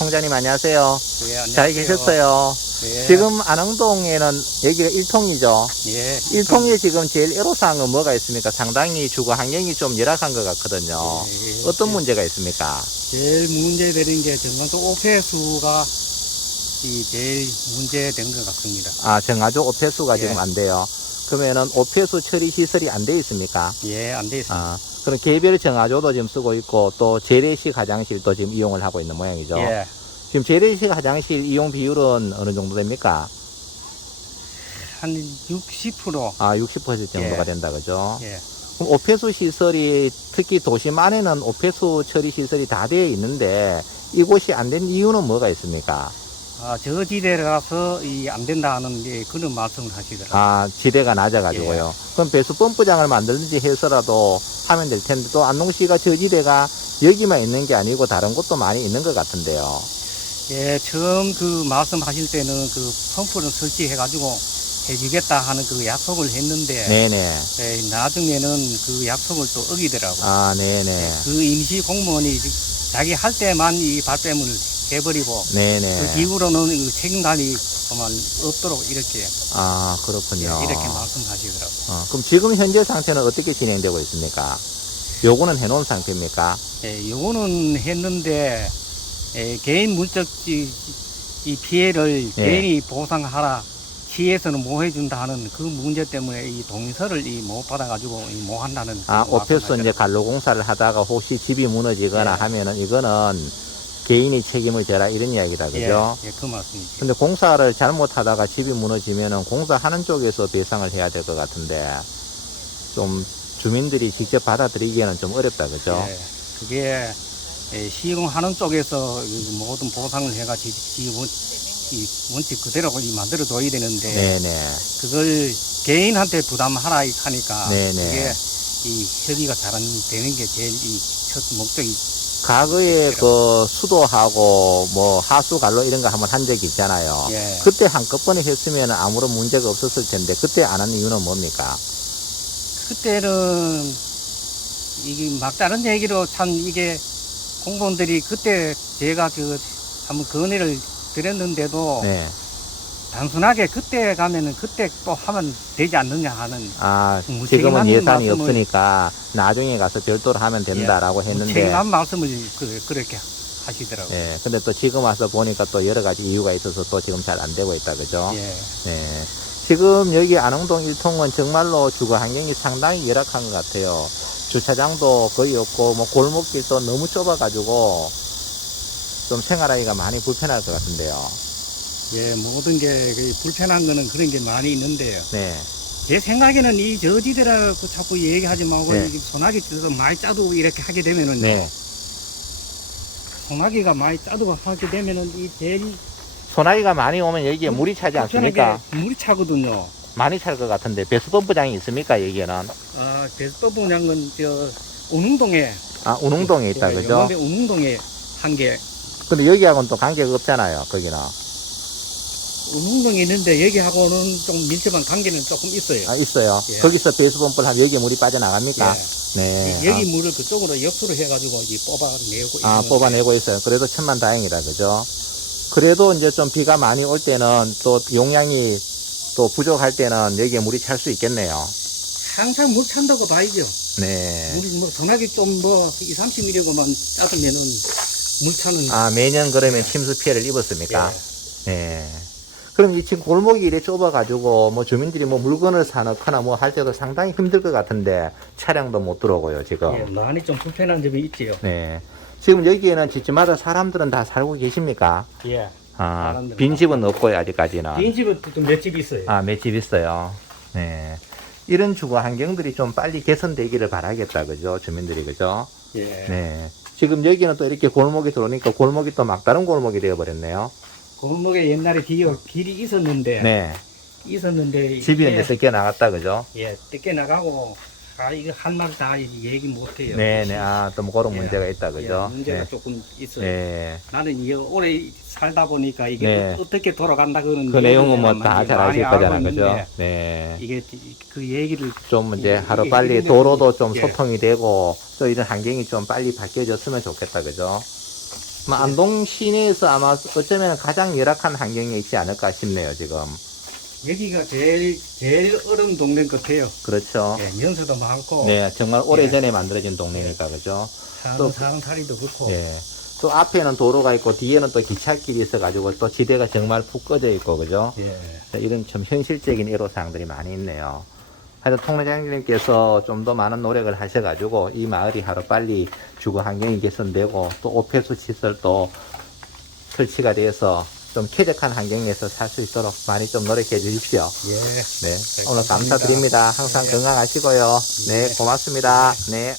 통장님 안녕하세요. 예, 안녕하세요. 잘 계셨어요. 예. 지금 안흥동에는 여기가 일통이죠 예. 일통에 지금 제일 애로사항은 뭐가 있습니까? 상당히 주거 환경이 좀 열악한 것 같거든요. 예, 어떤 예. 문제가 있습니까? 제일 문제되는 게 정관도 오폐수가 이 제일 문제된 것 같습니다. 아, 정화조 오폐수가 예. 지금 안 돼요. 그러면은 오폐수 처리 시설이 안 돼 있습니까? 예, 안 돼 있습니다. 아, 그럼 개별 정화조도 지금 쓰고 있고 또 재래식 화장실도 지금 이용을 하고 있는 모양이죠. 예. 지금 재래식 화장실 이용 비율은 어느 정도 됩니까? 한 60%. 아, 60% 정도가 예. 된다 그죠? 예. 그럼 오폐수 시설이 특히 도심 안에는 오폐수 처리 시설이 다 되어 있는데 이곳이 안 된 이유는 뭐가 있습니까? 아, 저 지대라서 이 안 된다 하는 게 그런 말씀을 하시더라고요. 아, 지대가 낮아가지고요. 그럼 배수 펌프장을 만들든지 해서라도 하면 될 텐데 또 안동시가 저 지대가 여기만 있는 게 아니고 다른 곳도 많이 있는 것 같은데요. 예, 처음 그 말씀하실 때는 그 펌프를 설치해가지고 해주겠다 하는 그 약속을 했는데 네네. 예, 나중에는 그 약속을 또 어기더라고요. 아, 네네. 그 임시 공무원이 자기 할 때만 이 발뺌을 해버리고 네네. 그그 책임감이 그만 없도록 이렇게 아, 예, 그렇군요. 이렇게 말씀하시더라고요. 어, 그럼 지금 현재 상태는 어떻게 진행되고 있습니까? 요거는 해놓은 상태입니까? 예, 요거는 했는데 예, 개인 물적 이, 이 피해를 예. 개인이 보상하라 시에서는 못 해준다 하는 그 문제 때문에 이 동의서를 이 못 받아가지고 이 못 한다는 아, 그 오폐수 이제. 간로 공사를 하다가 혹시 집이 무너지거나 예. 하면은 이거는 개인이 책임을 져라 이런 이야기다, 그죠? 예, 예, 그 말씀이죠. 근데 공사를 잘못하다가 집이 무너지면은 공사하는 쪽에서 배상을 해야 될 것 같은데 좀 주민들이 직접 받아들이기에는 좀 어렵다, 그죠? 예, 그게 예, 시공하는 쪽에서 이 모든 보상을 해가지고 이 원, 원칙 그대로 이 만들어 둬야 되는데 네네. 그걸 개인한테 부담하라 하니까 네네. 그게 이 협의가 잘 안 되는 게 제일 이 첫 목적이 과거에 그 수도하고 뭐 하수 간로 이런 거 한번 한 적이 있잖아요. 예. 그때 한꺼번에 했으면 아무런 문제가 없었을 텐데 그때 안 한 이유는 뭡니까? 그때는 이게 막다른 얘기로 참 이게 공무원들이 그때 제가 그 한번 건의를 드렸는데도 네. 단순하게 그때 가면은 그때 또 하면 되지 않느냐 하는 아, 무책임한 지금은 예산이 말씀을- 없으니까 나중에 가서 별도로 하면 된다라고 했는데 책임한 말씀을 그, 그렇게 하시더라고요. 예, 근데 또 지금 와서 보니까 또 여러 가지 이유가 있어서 또 지금 잘 안 되고 있다, 그죠? 예. 네. 지금 여기 안흥동 일통은 정말로 주거 환경이 상당히 열악한 것 같아요. 주차장도 거의 없고, 뭐 골목길도 너무 좁아가지고 좀 생활하기가 많이 불편할 것 같은데요. 예, 모든 게그 불편한 거는 그런 게 많이 있는데요. 네. 제 생각에는 이 저지대라고 자꾸 얘기하지 말고 네. 이 소나기 쪄서 많이 짜도 이렇게 하게 되면은 네. 소나기가 많이 짜도 하게 되면은 이 제일 소나기가 많이 오면 여기에 물이 차지 않습니까? 물이 차거든요. 많이 찰 것 같은데 배수펌프장이 있습니까, 여기에는? 아, 대스터분양은 저 운흥동에 아, 운흥동에 있다, 예, 그죠? 운흥동에 한 개. 근데 여기하고는 또 관계가 없잖아요, 거기는. 운흥동에 있는데 여기하고는 좀 밀접한 관계는 조금 있어요. 아, 있어요. 예. 거기서 배수펌프를 하면 여기에 물이 빠져나갑니까? 예. 네. 이- 여기 물을 그쪽으로 역수로 해가지고 이 뽑아내고. 아, 이러는데 뽑아내고 있어요. 그래도 천만 다행이다, 그죠? 그래도 이제 좀 비가 많이 올 때는 또 용량이 또 부족할 때는 여기에 물이 찰 수 있겠네요. 항상 물 찬다고 봐야죠. 네. 물이 뭐 소나기 좀뭐 2, 30mm고만 짜으면은 물 차는. 아, 매년 그러면 침수 피해를 입었습니까? 예. 네. 그럼 이 지금 골목이 이래 좁아가지고 뭐 주민들이 뭐 물건을 사놓거나 뭐 할 때도 상당히 힘들 것 같은데 차량도 못 들어오고요, 지금. 예, 많이 좀 불편한 점이 있지요. 네. 지금 여기에는 집집마다 사람들은 다 살고 계십니까? 예. 아, 사람들은 빈다 집은 없고요, 아직까지는. 빈 집은 또몇집 있어요. 아, 몇 집 있어요. 네. 이런 주거 환경들이 좀 빨리 개선되기를 바라겠다, 그죠? 주민들이, 그죠? 예. 네. 지금 여기는 또 이렇게 골목이 들어오니까 골목이 또 막다른 골목이 되어버렸네요. 골목에 옛날에 길, 길이 있었는데. 네. 있었는데. 집이 이게, 이제 뜯겨 나갔다, 그죠? 예, 뜯겨 나가고. 아, 이거 한말다 얘기 못 해요. 네네. 아, 또 뭐 그런 예. 문제가 있다, 그죠? 예, 문제가 네. 조금 있어요. 네. 나는 이게 오래 살다 보니까 이게 네. 어떻게 돌아간다 그러는 그 내용은 뭐 다 잘 아실 있는데 그죠? 네. 이게 그 얘기를 좀 이제 하루 빨리 도로도 좀 예. 소통이 되고 또 이런 환경이 좀 빨리 바뀌어졌으면 좋겠다, 그죠? 뭐 안동 시내에서 아마 어쩌면 가장 열악한 환경에 있지 않을까 싶네요, 지금. 여기가 제일 제일 어려운 동네 같아요. 그렇죠. 예, 연수도 많고 네, 정말 오래 예. 전에 만들어진 동네니까, 그죠? 사는 또- 사람살이도 그렇고 예. 또 앞에는 도로가 있고, 뒤에는 또 기찻길이 있어가지고, 또 지대가 정말 푹 꺼져 있고, 그죠? 예. 이런 좀 현실적인 애로사항들이 많이 있네요. 하여튼 통로장님께서 좀 더 많은 노력을 하셔가지고 이 마을이 하루 빨리 주거 환경이 개선되고 또 오폐수 시설도 설치가 돼서 좀 쾌적한 환경 에서 살 수 있도록 많이 좀 노력해 주십시오. 예. 네. 네, 오늘. 감사드립니다. 항상 네. 건강하시고요. 네, 네. 고맙습니다. 네.